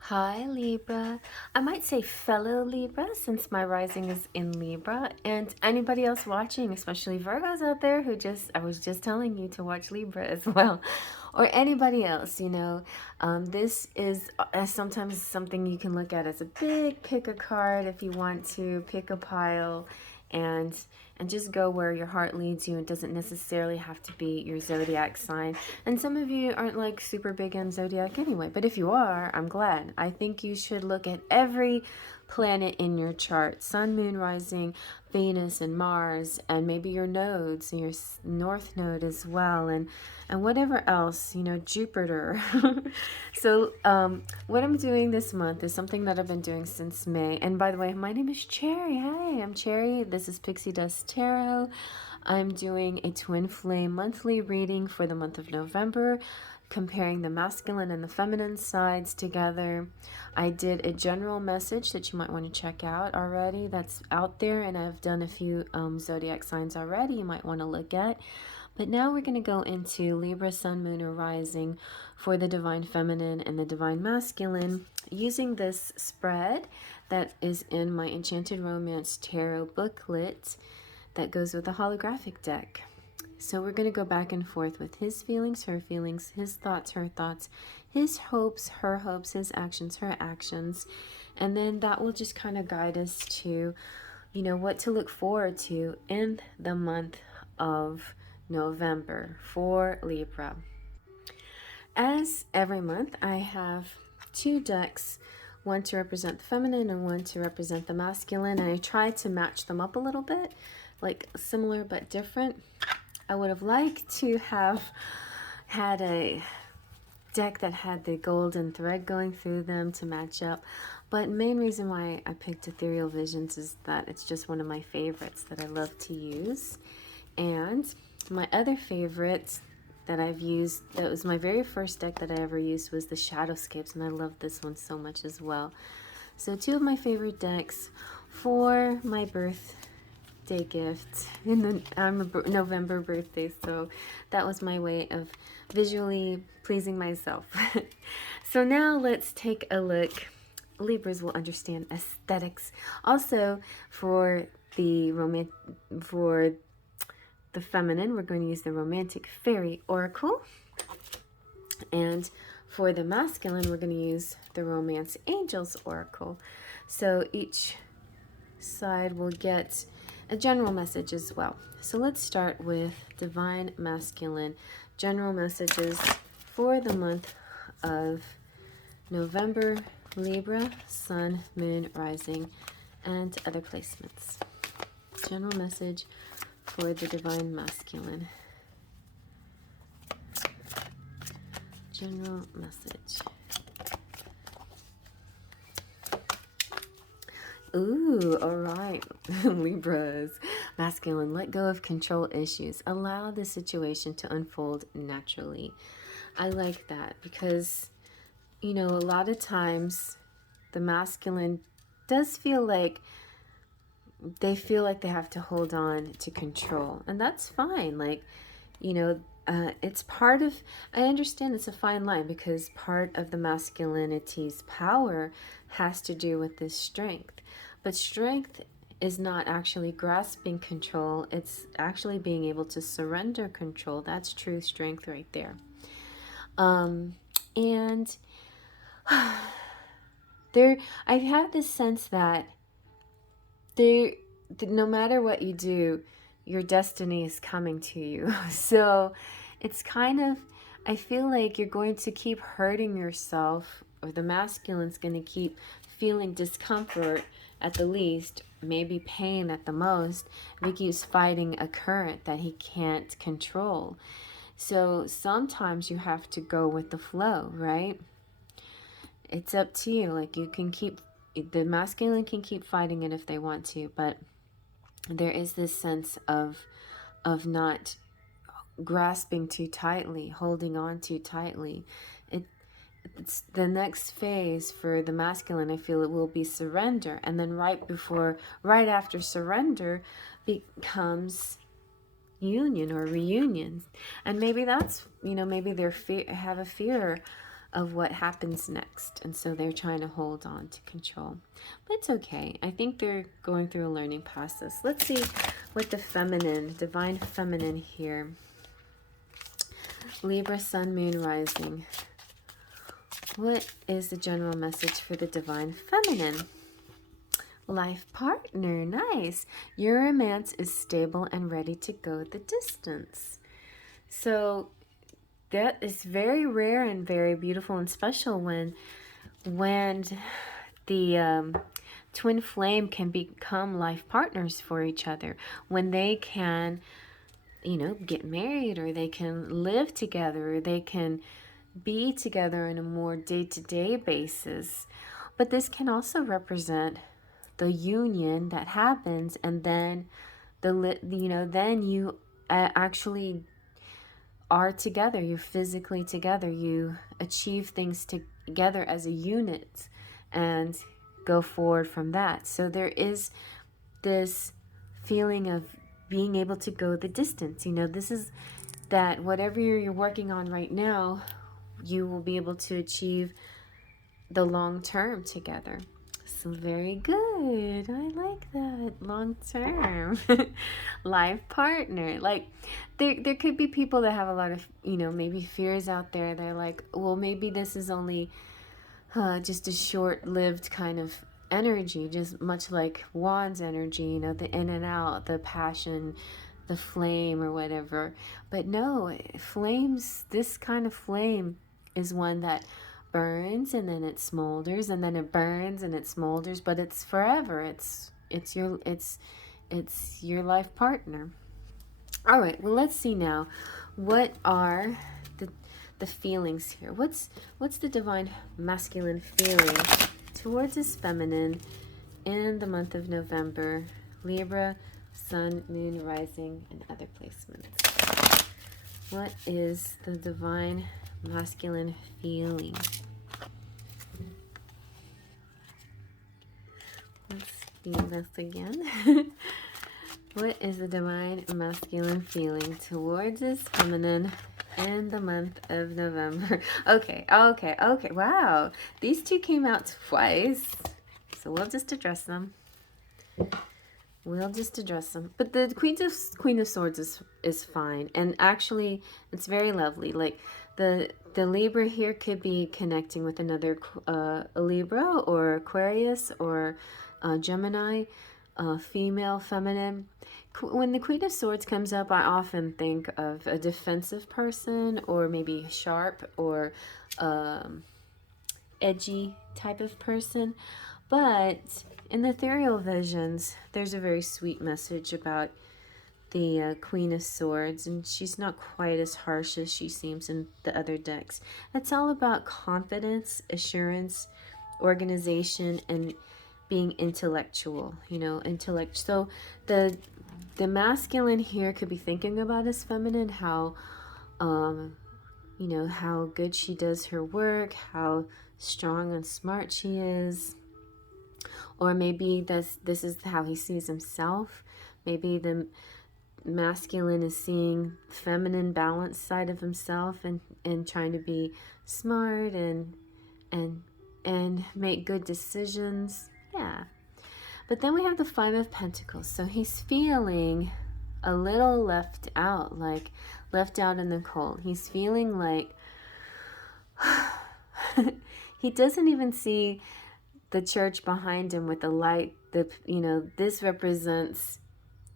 Hi Libra. I might say fellow Libra since my rising is in Libra, and anybody else watching, especially Virgos out there who I was just telling you to watch Libra as well, or anybody else, this is sometimes something you can look at as a big pick a card if you want to pick a pile and just go where your heart leads you. It doesn't necessarily have to be your zodiac sign. And some of you aren't like super big on zodiac anyway, but if you are, I'm glad. I think you should look at every planet in your chart: sun, moon, rising, Venus and Mars, and maybe your nodes, your north node as well, and whatever else, Jupiter. So what I'm doing this month is something that I've been doing since May. And by the way, my name is Cherry. Hi, I'm Cherry. This is Pixie Dust Tarot. I'm doing a twin flame monthly reading for the month of November, comparing the masculine and the feminine sides together. I did a general message that you might want to check out already. That's out there, and I've done a few zodiac signs already you might want to look at. But now we're going to go into Libra, Sun, Moon, or Rising for the Divine Feminine and the Divine Masculine using this spread that is in my Enchanted Romance Tarot booklet that goes with the holographic deck. So we're going to go back and forth with his feelings, her feelings, his thoughts, her thoughts, his hopes, her hopes, his actions, her actions. And then that will just kind of guide us to, what to look forward to in the month of November for Libra. As every month, I have two decks, one to represent the feminine and one to represent the masculine, and I tried to match them up a little bit, like similar but different. I would have liked to have had a deck that had the golden thread going through them to match up, but main reason why I picked Ethereal Visions is that it's just one of my favorites that I love to use. And my other favorite that I've used, that was my very first deck that I ever used, was the Shadowscapes, and I love this one so much as well. So two of my favorite decks for my birthday gift. I'm a November birthday, so that was my way of visually pleasing myself. So now let's take a look. Libras will understand aesthetics. Also, for the feminine, we're going to use the Romantic Faery Oracle. And for the masculine, we're going to use the Romance Angels Oracle. So each side will get a general message as well. So let's start with Divine Masculine. General messages for the month of November, Libra, Sun, Moon, Rising, and other placements. General message for the Divine Masculine. General message. Ooh, all right. Libras. Masculine, let go of control issues. Allow the situation to unfold naturally. I like that because, a lot of times the masculine does feel like they have to hold on to control. And that's fine. Like, it's part of, I understand it's a fine line because part of the masculinity's power has to do with this strength. But strength is not actually grasping control. It's actually being able to surrender control. That's true strength right there. And I've had this sense that no matter what you do, your destiny is coming to you. So it's kind of, I feel like you're going to keep hurting yourself, or the masculine's going to keep feeling discomfort at the least, maybe pain at the most, if he keeps fighting a current that he can't control. So sometimes you have to go with the flow, right? It's up to you. Like, you can keep, the masculine can keep fighting it if they want to, but there is this sense of not grasping too tightly, holding on too tightly. It's the next phase for the masculine. I feel it will be surrender, and then right after surrender becomes union or reunion. And maybe that's, maybe they have a fear of what happens next. And so they're trying to hold on to control. But it's okay. I think they're going through a learning process. Let's see what the feminine, divine feminine here. Libra, Sun, Moon, Rising. What is the general message for the divine feminine? Life partner, nice. Your romance is stable and ready to go the distance. So that is very rare and very beautiful and special when the twin flame can become life partners for each other, when they can, you know, get married, or they can live together, or they can be together on a more day-to-day basis. But this can also represent the union that happens, and then then you actually are together, you're physically together, you achieve things together as a unit and go forward from that. So there is this feeling of being able to go the distance. You know, this is that whatever you're working on right now, you will be able to achieve the long term together. So very good. I like that. Long term. Life partner. Like there could be people that have a lot of, you know, maybe fears out there. They're like, well, maybe this is only just a short-lived kind of energy, just much like Wands energy, you know, the in and out, the passion, the flame or whatever. But no, flames, this kind of flame is one that burns and then it smolders and then it burns and it smolders, but it's forever. It's your life partner. All right, well, let's see now. What are the feelings here? What's the divine masculine feeling towards his feminine in the month of November? Libra, Sun, Moon, Rising, and other placements. What is the divine masculine feeling? Let's see this again. What is the divine masculine feeling towards his feminine in the month of November? Okay. Wow. These two came out twice. So we'll just address them. But the Queen of Swords is fine. And actually, it's very lovely. Like, the Libra here could be connecting with another a Libra or Aquarius or Gemini, female, feminine. When the Queen of Swords comes up, I often think of a defensive person, or maybe sharp or edgy type of person. But in the ethereal visions, there's a very sweet message about the Queen of Swords, and she's not quite as harsh as she seems in the other decks. It's all about confidence, assurance, organization, and being intellectual, you know, So the masculine here could be thinking about his feminine, how, you know, how good she does her work, how strong and smart she is. Or maybe this is how he sees himself. Maybe the masculine is seeing feminine balanced side of himself and trying to be smart and make good decisions. Yeah. But then we have the Five of Pentacles. So he's feeling a little left out, like left out in the cold. He's feeling like he doesn't even see the church behind him with the light. This represents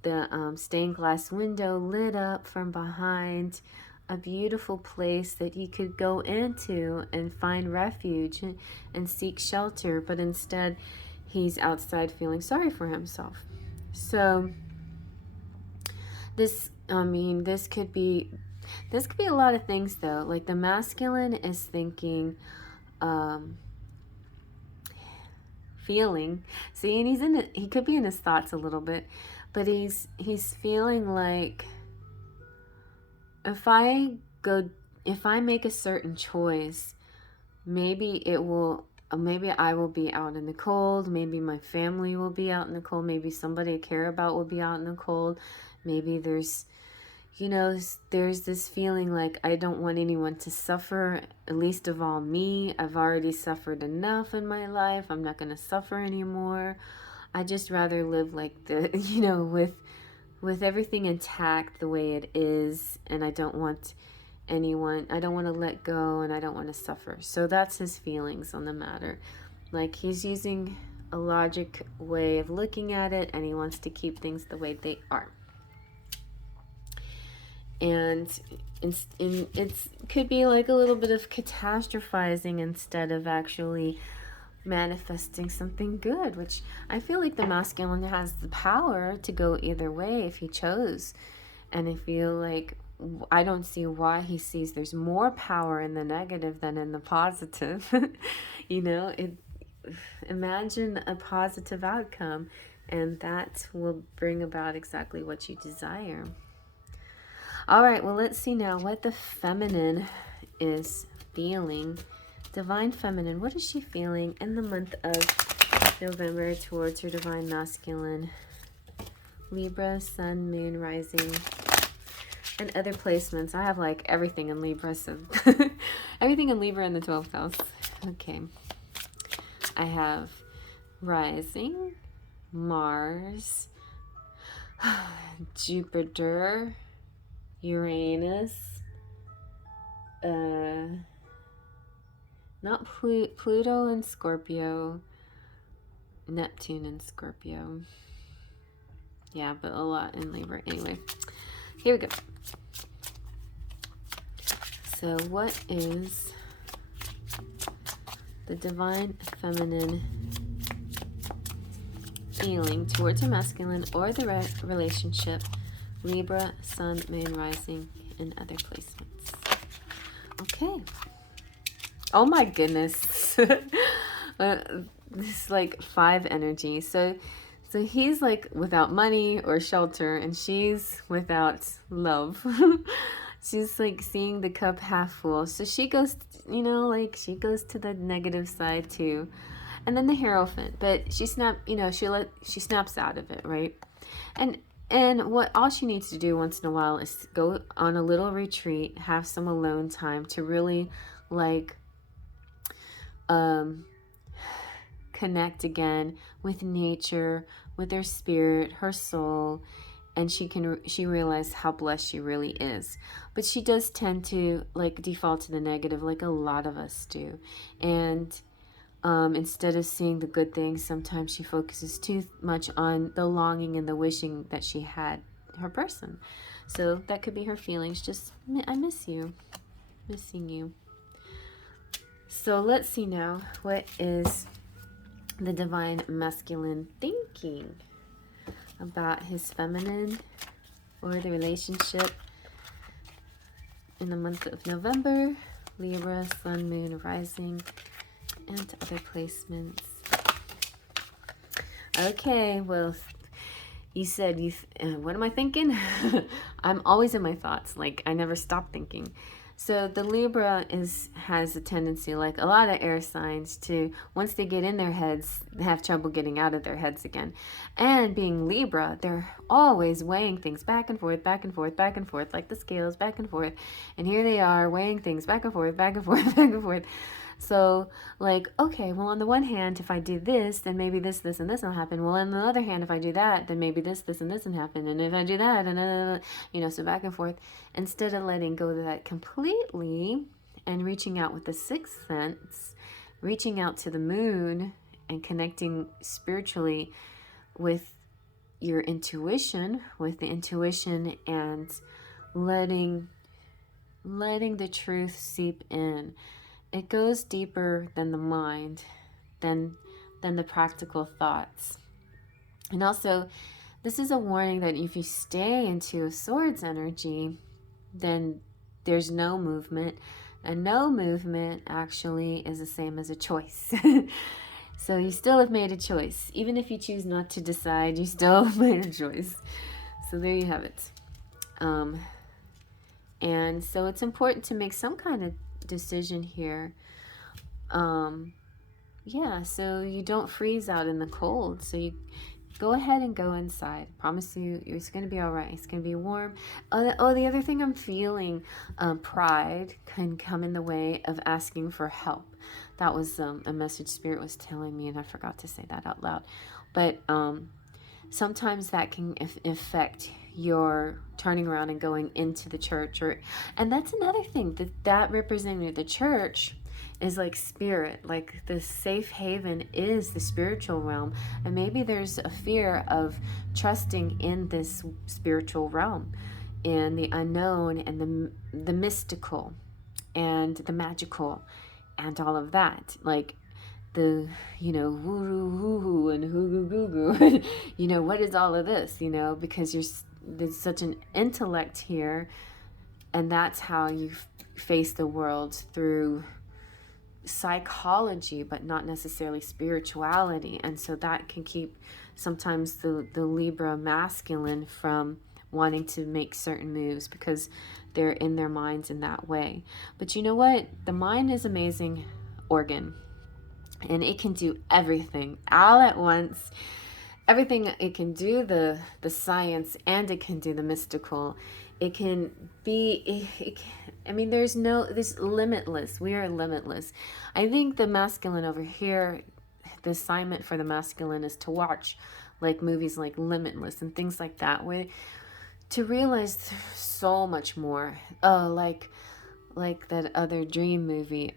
the stained glass window lit up from behind, a beautiful place that he could go into and find refuge and seek shelter. But instead, he's outside feeling sorry for himself. So this could be a lot of things, though. Like, the masculine is thinking, feeling. See, and he could be in his thoughts a little bit, but he's feeling like, if I make a certain choice, maybe I will be out in the cold. Maybe my family will be out in the cold. Maybe somebody I care about will be out in the cold. Maybe there's, you know, there's this feeling like, I don't want anyone to suffer, at least of all me. I've already suffered enough in my life. I'm not going to suffer anymore. I just rather live like the, you know, with everything intact the way it is. And I don't want I don't want to let go, and I don't want to suffer. So that's his feelings on the matter. Like, he's using a logic way of looking at it, and he wants to keep things the way they are. And it could be like a little bit of catastrophizing instead of actually manifesting something good, which I feel like the masculine has the power to go either way if he chose. And I feel like I don't see why he sees there's more power in the negative than in the positive. You know, imagine a positive outcome, and that will bring about exactly what you desire. All right, well, let's see now what the feminine is feeling. Divine feminine, what is she feeling in the month of November towards her divine masculine? Libra, Sun, Moon, Rising, and other placements. I have like everything in Libra, so everything in Libra in the 12th house. Okay. I have Rising, Mars, Jupiter, Uranus, not Pluto and Scorpio, Neptune and Scorpio. Yeah, but a lot in Libra. Anyway, here we go. So what is the divine feminine feeling towards her masculine or the relationship? Libra, Sun, Moon, Rising, and other placements. Okay. Oh my goodness. This is like 5 energy. So he's like without money or shelter, and she's without love. She's like seeing the cup half full. So she goes, you know, like she goes to the negative side too. And then the Hierophant, but she snaps out of it, right? And what all she needs to do once in a while is go on a little retreat, have some alone time to really like connect again with nature, with her spirit, her soul, and she realized how blessed she really is. But she does tend to like default to the negative, like a lot of us do. And instead of seeing the good things, sometimes she focuses too much on the longing and the wishing that she had her person. So that could be her feelings. Just, I miss you, missing you. So let's see now, what is the divine masculine thinking about his feminine or the relationship in the month of November? Libra, Sun, Moon, Rising, and other placements. Okay, well, you said what am I thinking? I'm always in my thoughts. Like, I never stop thinking. So the Libra has a tendency, like a lot of air signs, to, once they get in their heads, they have trouble getting out of their heads again. And being Libra, they're always weighing things back and forth, back and forth, back and forth, like the scales, back and forth. And here they are weighing things back and forth, back and forth, back and forth. So, like, okay, well, on the one hand, if I do this, then maybe this, this, and this will happen. Well, on the other hand, if I do that, then maybe this, this, and this will happen. And if I do that, and you know, so back and forth. Instead of letting go of that completely and reaching out with the 6th sense, reaching out to the moon and connecting spiritually with your intuition, with the intuition, and letting the truth seep in. It goes deeper than the mind, than the practical thoughts. And also, this is a warning that if you stay into a Swords energy, then there's no movement. And no movement actually is the same as a choice. So you still have made a choice. Even if you choose not to decide, you still have made a choice. So there you have it. And so it's important to make some kind of decision here. Yeah, so you don't freeze out in the cold. So you go ahead and go inside. Promise you, it's going to be all right. It's going to be warm. Oh, the other thing I'm feeling, pride can come in the way of asking for help. That was a message Spirit was telling me, and I forgot to say that out loud. But sometimes that can affect your turning around and going into the church. And that's another thing, that representing the church is like spirit, like the safe haven is the spiritual realm. And maybe there's a fear of trusting in this spiritual realm, and the unknown, and the mystical, and the magical, and all of that. Like the, woo hoo hoo and hoo goo goo goo. What is all of this? Because there's such an intellect here, and that's how you face the world, through psychology, but not necessarily spirituality. And so that can keep sometimes the Libra masculine from wanting to make certain moves, because they're in their minds in that way. But you know what? The mind is an amazing organ, and it can do everything all at once. Everything. It can do the science, and it can do the mystical. It can be, there's limitless. We are limitless. I think the masculine over here, the assignment for the masculine is to watch like movies like Limitless and things like that, where to realize so much more. Like that other dream movie,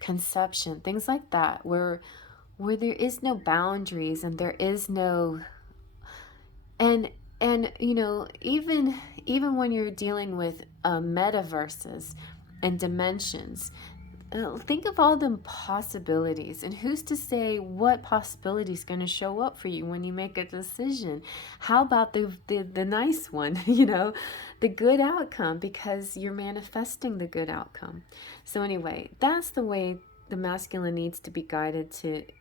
Conception, things like that, where there is no boundaries, and there is no, and even when you're dealing with metaverses and dimensions, think of all the possibilities, and who's to say what possibility is going to show up for you when you make a decision? How about the nice one, the good outcome, because you're manifesting the good outcome. So anyway, that's the way the masculine needs to be guided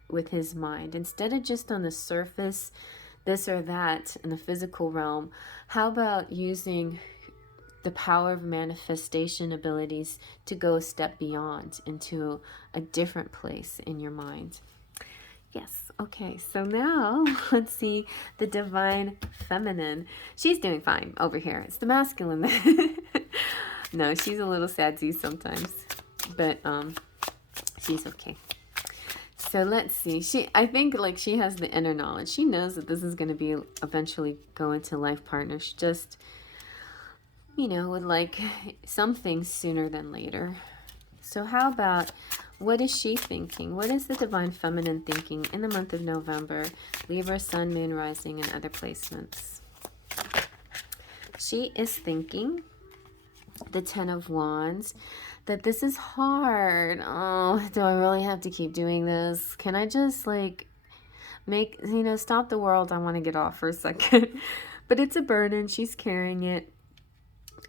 with his mind, instead of just on the surface, this or that in the physical realm. How about using the power of manifestation abilities to go a step beyond, into a different place in your mind? Yes. Okay. So now let's see the divine feminine. She's doing fine over here. It's the masculine. No, she's a little sadsy sometimes, but she's okay. So let's see. I think like she has the inner knowledge. She knows that this is going to be eventually go into life partner. She just, would like some things sooner than later. So how about, what is she thinking? What is the divine feminine thinking in the month of November? Libra, sun, moon, rising, and other placements. She is thinking the Ten of Wands, that this is hard. Oh, do I really have to keep doing this? Can I just stop the world? I want to get off for a second. But it's a burden. She's carrying it.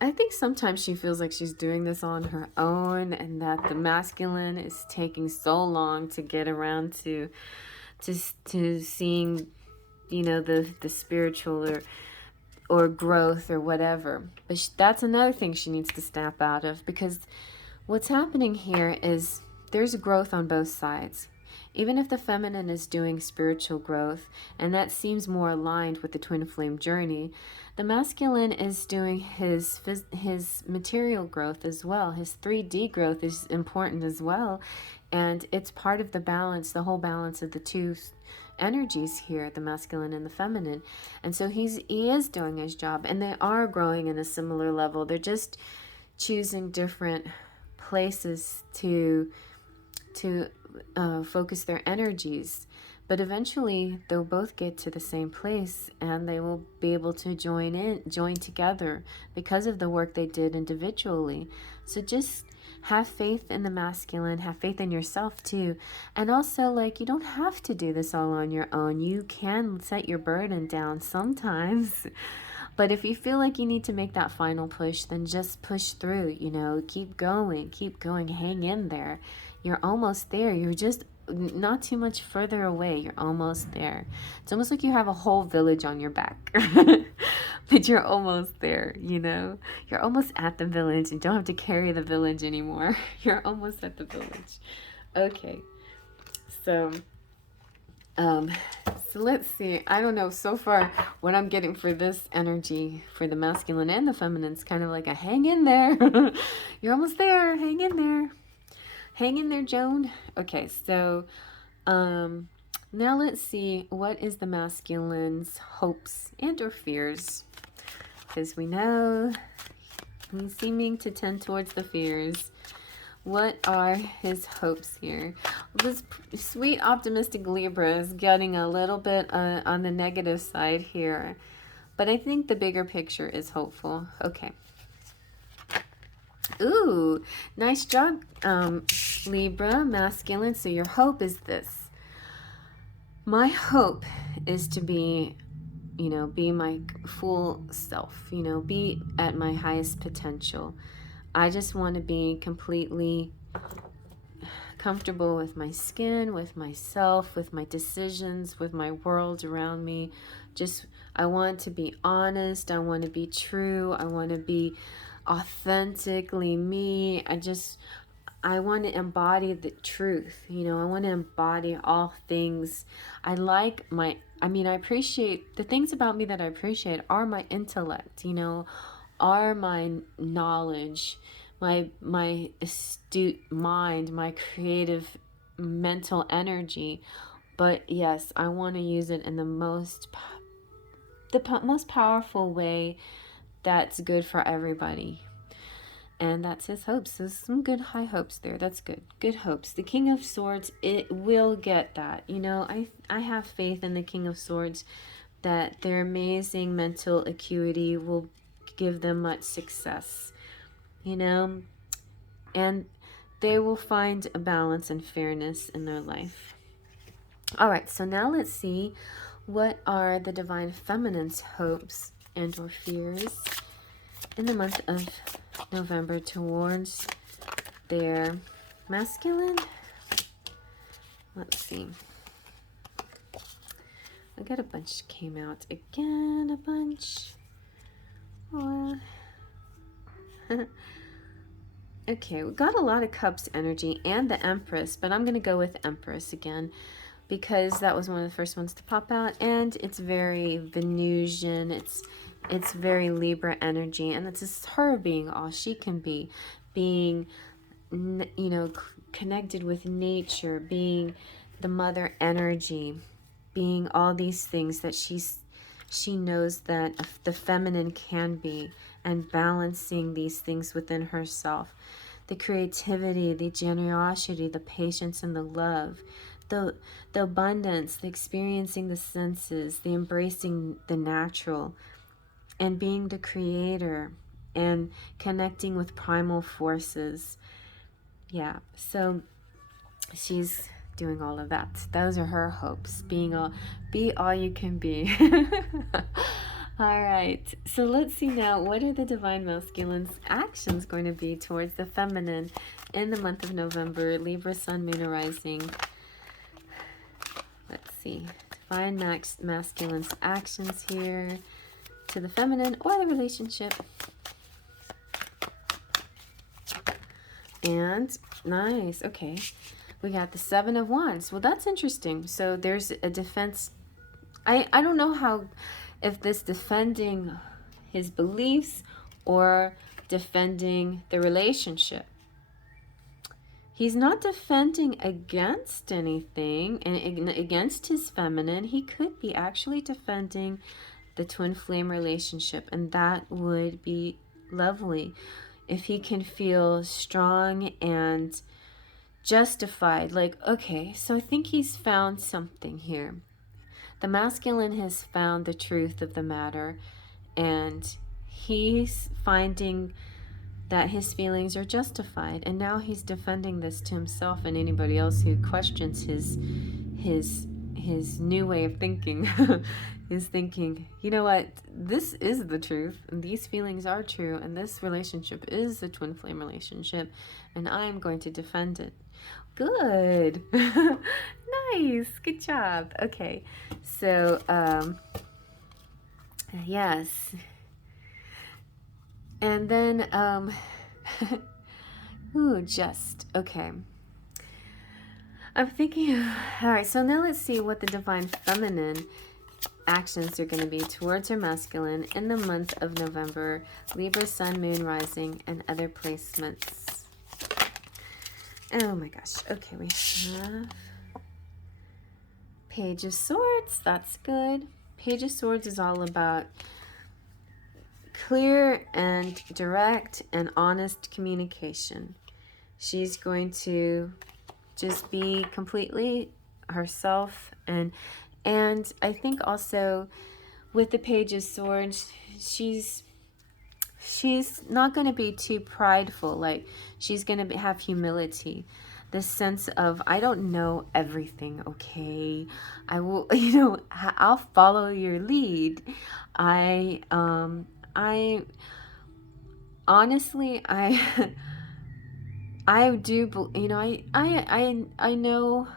I think sometimes she feels like she's doing this on her own, and that the masculine is taking so long to get around to seeing, the spiritual or growth or whatever. But that's another thing she needs to snap out of, because what's happening here is there's growth on both sides. Even if the feminine is doing spiritual growth, and that seems more aligned with the twin flame journey, the masculine is doing his material growth as well. His 3D growth is important as well, and it's part of the balance, the whole balance of the two energies here, the masculine and the feminine. And so he is doing his job, and they are growing in a similar level. They're just choosing different places to focus their energies, but eventually they'll both get to the same place, and they will be able to join together because of the work they did individually. So just have faith in the masculine, have faith in yourself too, and also you don't have to do this all on your own. You can set your burden down sometimes. But if you feel like you need to make that final push, then just push through, keep going, hang in there. You're almost there. You're just not too much further away. You're almost there. It's almost like you have a whole village on your back, but you're almost there, You're almost at the village and don't have to carry the village anymore. You're almost at the village. Okay. So so let's see. I don't know. So far, what I'm getting for this energy, for the masculine and the feminine, is kind of like a hang in there. You're almost there. Hang in there. Hang in there, Joan. Okay, so now let's see, what is the masculine's hopes and or fears? Because we know he's seeming to tend towards the fears. What are his hopes here? This sweet, optimistic Libra is getting a little bit on the negative side here. But I think the bigger picture is hopeful. Okay. Ooh, nice job, Libra, masculine. So your hope is this. My hope is to be, you know, be my full self, you know, be at my highest potential. I just want to be completely comfortable with my skin, with myself, with my decisions, with my world around me. Just, I want to be honest. I want to be true. I want to be authentically me. I want to embody the truth. You know, I want to embody all things. I appreciate the things about me that I appreciate are my intellect, you know, are my knowledge, my astute mind, my creative mental energy. But yes, I want to use it in the most powerful way that's good for everybody. And that's his hopes. So some good high hopes there. That's good. Good hopes. The King of Swords, it will get that. You know, I have faith in the King of Swords that their amazing mental acuity will give them much success. You know, and they will find a balance and fairness in their life. All right, so now let's see, what are the Divine Feminine's hopes and or fears in the month of November towards their masculine? Let's see. I got a bunch came out again, a bunch. Okay, we got a lot of Cups energy and the Empress, but I'm going to go with Empress again because that was one of the first ones to pop out, and it's very Venusian, it's very Libra energy, and it's just her being all she can be, being, you know, connected with nature, being the mother energy, being all these things that she knows that the feminine can be, and balancing these things within herself. The creativity, the generosity, the patience, and the love, the abundance, the experiencing the senses, the embracing the natural, and being the creator, and connecting with primal forces. Yeah, so she's doing all of that. Those are her hopes. Be all you can be. All right, so let's see now, what are the Divine Masculine's actions going to be towards the feminine in the month of November? Libra, Sun, Moon, or Rising. Let's see. Divine Masculine's actions here to the feminine or the relationship. And nice, okay. We got the Seven of Wands. Well, that's interesting. So there's a defense. I don't know if this defending his beliefs or defending the relationship. He's not defending against anything and against his feminine. He could be actually defending the twin flame relationship, and that would be lovely if he can feel strong and justified, like, okay, so I think he's found something here. The masculine has found the truth of the matter, and he's finding that his feelings are justified, and now he's defending this to himself and anybody else who questions his new way of thinking. Is thinking, you know what, this is the truth, and these feelings are true, and this relationship is a twin flame relationship, and I'm going to defend it. Good. Nice, good job. Okay, so yes, and then ooh, just okay. I'm thinking of, all right, so now let's see what the divine feminine actions are going to be towards her masculine in the month of November. Libra, Sun, Moon, Rising, and other placements. Oh my gosh. Okay, we have Page of Swords. That's good. Page of Swords is all about clear and direct and honest communication. She's going to just be completely herself, and I think also with the Page of Swords, she's not going to be too prideful. Like, she's going to have humility, this sense of, I don't know everything, okay, I will, you know, I'll follow your lead. I honestly, I do, you know, I know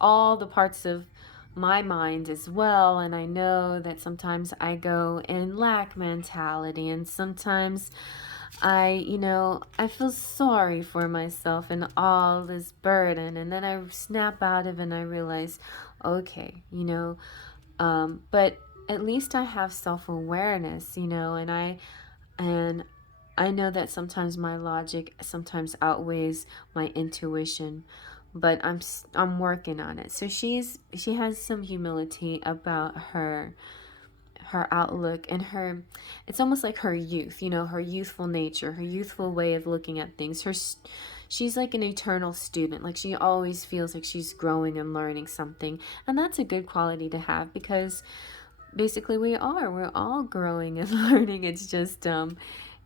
all the parts of my mind as well, and I know that sometimes I go in lack mentality, and sometimes you know, I feel sorry for myself and all this burden, and then I snap out of it and I realize, okay, you know, but at least I have self-awareness, you know, and I know that sometimes my logic sometimes outweighs my intuition, but I'm working on it. So she has some humility about her outlook and her, it's almost like her youth, you know, her youthful nature, her youthful way of looking at things. She's like an eternal student. Like, she always feels like she's growing and learning something, and that's a good quality to have, because basically we're all growing and learning. It's just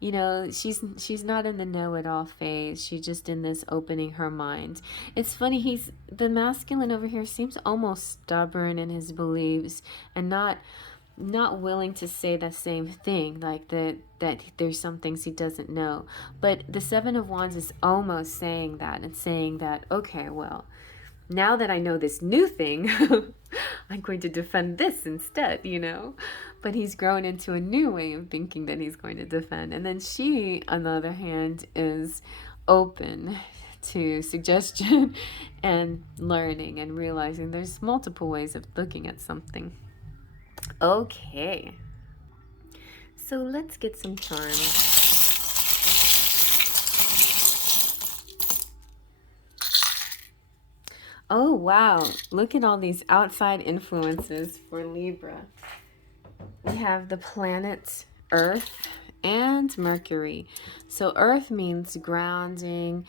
you know, she's not in the know-it-all phase. She's just in this opening her mind. It's funny, he's the masculine over here seems almost stubborn in his beliefs and not willing to say the same thing, like that there's some things he doesn't know. But the Seven of Wands is almost saying that, and saying that, okay, well, now that I know this new thing, I'm going to defend this instead, you know? But he's grown into a new way of thinking that he's going to defend. And then she, on the other hand, is open to suggestion and learning and realizing there's multiple ways of looking at something. Okay. So let's get some charms. Oh, wow. Look at all these outside influences for Libra. We have the planets Earth and Mercury. So Earth means grounding,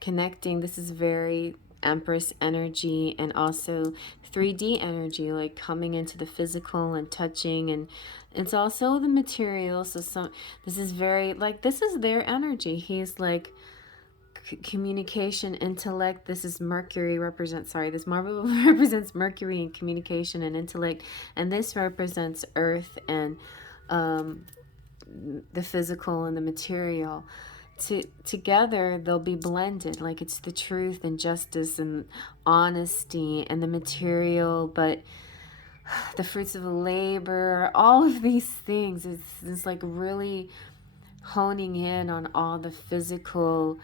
connecting. This is very Empress energy, and also 3D energy, like coming into the physical and touching, and it's also the material. So this is very, like, this is their energy. He's like communication, intellect. This is Mercury represents, sorry, this marble represents Mercury and communication and intellect, and this represents Earth and the physical and the material. Together they'll be blended, like it's the truth and justice and honesty and the material, but the fruits of labor, all of these things. It's like really honing in on all the physical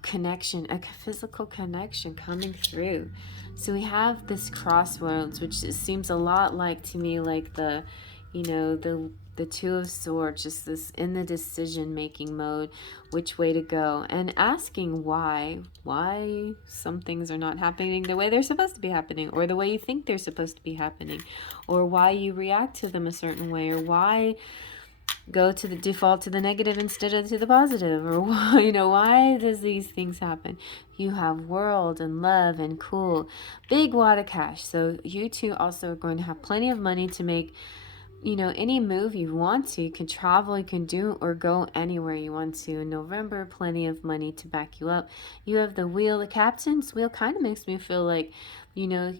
connection, a physical connection coming through. So we have this crossroads, which seems a lot like, to me, like the, you know, the Two of Swords, just this in the decision making mode, which way to go, and asking why some things are not happening the way they're supposed to be happening, or the way you think they're supposed to be happening, or why you react to them a certain way, or why go to the default to the negative instead of to the positive, or why, you know, why does these things happen? You have world and love and cool, big wad of cash. So you two also are going to have plenty of money to make, you know, any move you want to. You can travel, you can do or go anywhere you want to. In November, plenty of money to back you up. You have the wheel. The captain's wheel kind of makes me feel like, you know,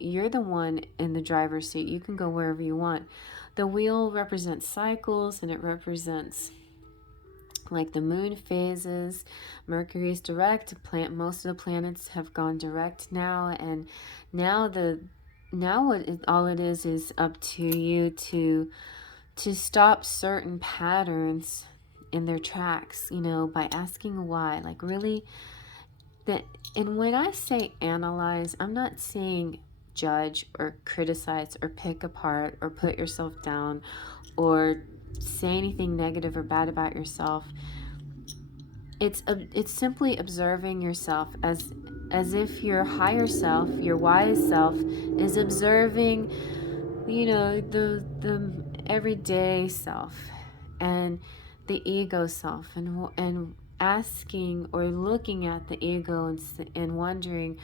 you're the one in the driver's seat. You can go wherever you want. The wheel represents cycles, and it represents like the moon phases. Mercury is direct. Most of the planets have gone direct now, and now all it is up to you to stop certain patterns in their tracks, you know, by asking why. Like, really, and when I say analyze, I'm not saying judge or criticize or pick apart or put yourself down or say anything negative or bad about yourself. It's simply observing yourself as if your higher self, your wise self, is observing, you know, the everyday self and the ego self, and asking or looking at the ego and wondering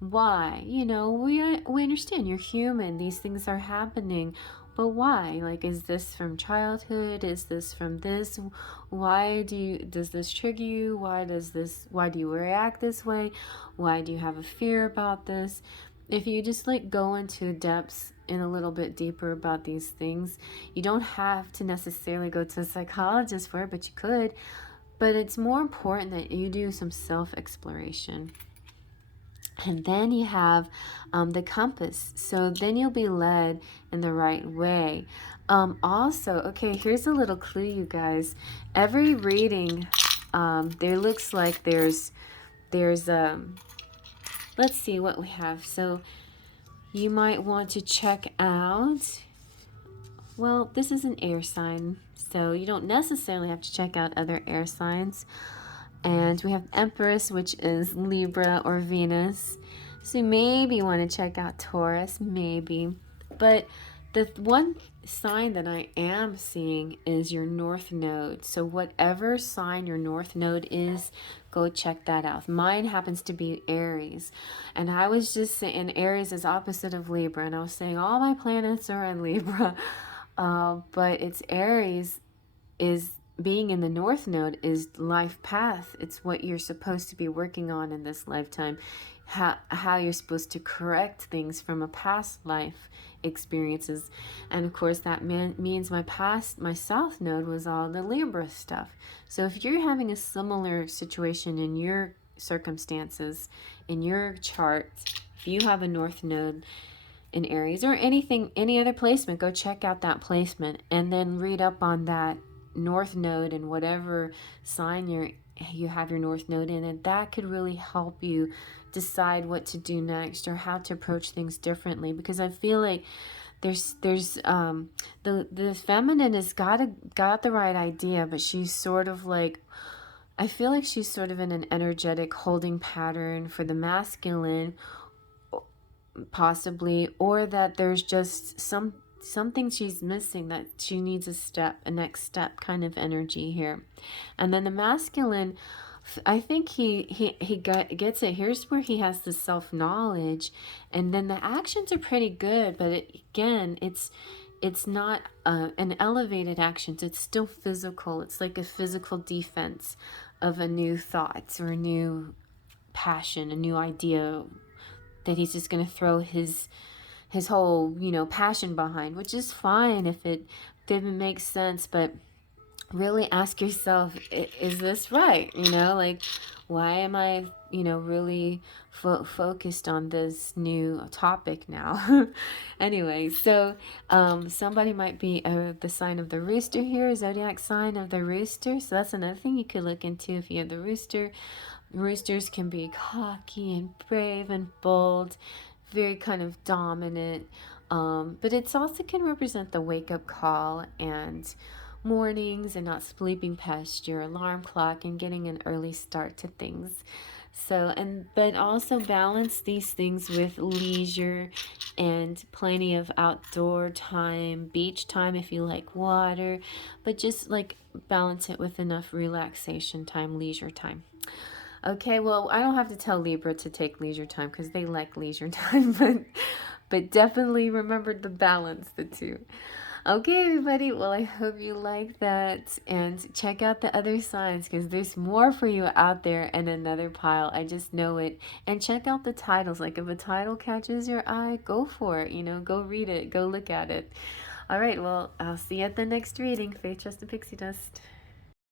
why. You know, we understand you're human, these things are happening, but why? Like, is this from childhood? Is this from this? Why does this trigger you? Why do you react this way? Why do you have a fear about this? If you just like go into depths in a little bit deeper about these things, you don't have to necessarily go to a psychologist for it, but you could. But it's more important that you do some self-exploration. And then you have the compass. So then you'll be led in the right way. Also, okay, here's a little clue, you guys. Every reading, there looks like there's let's see what we have. So you might want to check out, well, this is an air sign, so you don't necessarily have to check out other air signs. And we have Empress, which is Libra or Venus. So maybe you want to check out Taurus, maybe. But the one sign that I am seeing is your North Node. So whatever sign your North Node is, go check that out. Mine happens to be Aries. And I was just saying Aries is opposite of Libra. And I was saying all my planets are in Libra. But it's Aries is being in the North Node is life path. It's what you're supposed to be working on in this lifetime. How you're supposed to correct things from a past life experiences. And of course that means my South Node was all the Libra stuff. So if you're having a similar situation in your circumstances, in your chart, if you have a North Node in Aries or any other placement, go check out that placement and then read up on that North Node and whatever sign you have your North Node in, and that could really help you decide what to do next or how to approach things differently. Because I feel like there's the feminine has got the right idea, but she's sort of like, I feel like she's sort of in an energetic holding pattern for the masculine, possibly, or that there's just something she's missing, that she needs a next step kind of energy here. And then the masculine, I think he gets it. Here's where he has the self-knowledge, and then the actions are pretty good, but again, it's not an elevated actions. It's still physical. It's like a physical defense of a new thought or a new passion, a new idea that he's just going to throw his whole, passion behind, which is fine if it didn't make sense, but really ask yourself, is this right? Like, why am I, really focused on this new topic now? Anyway, so somebody might be the sign of the rooster here, zodiac sign of the rooster. So that's another thing you could look into if you have the rooster. Roosters can be cocky and brave and bold, very kind of dominant, but it's also can represent the wake-up call and mornings and not sleeping past your alarm clock and getting an early start to things. So, but also balance these things with leisure and plenty of outdoor time, beach time if you like water, but just like balance it with enough relaxation time, leisure time. Okay, well, I don't have to tell Libra to take leisure time because they like leisure time, but definitely remember to balance the two. Okay, everybody, well, I hope you like that, and check out the other signs because there's more for you out there in another pile. I just know it. And check out the titles. Like, if a title catches your eye, go for it, go read it, go look at it. All right, well, I'll see you at the next reading. Faith, Trust, and Pixie Dust.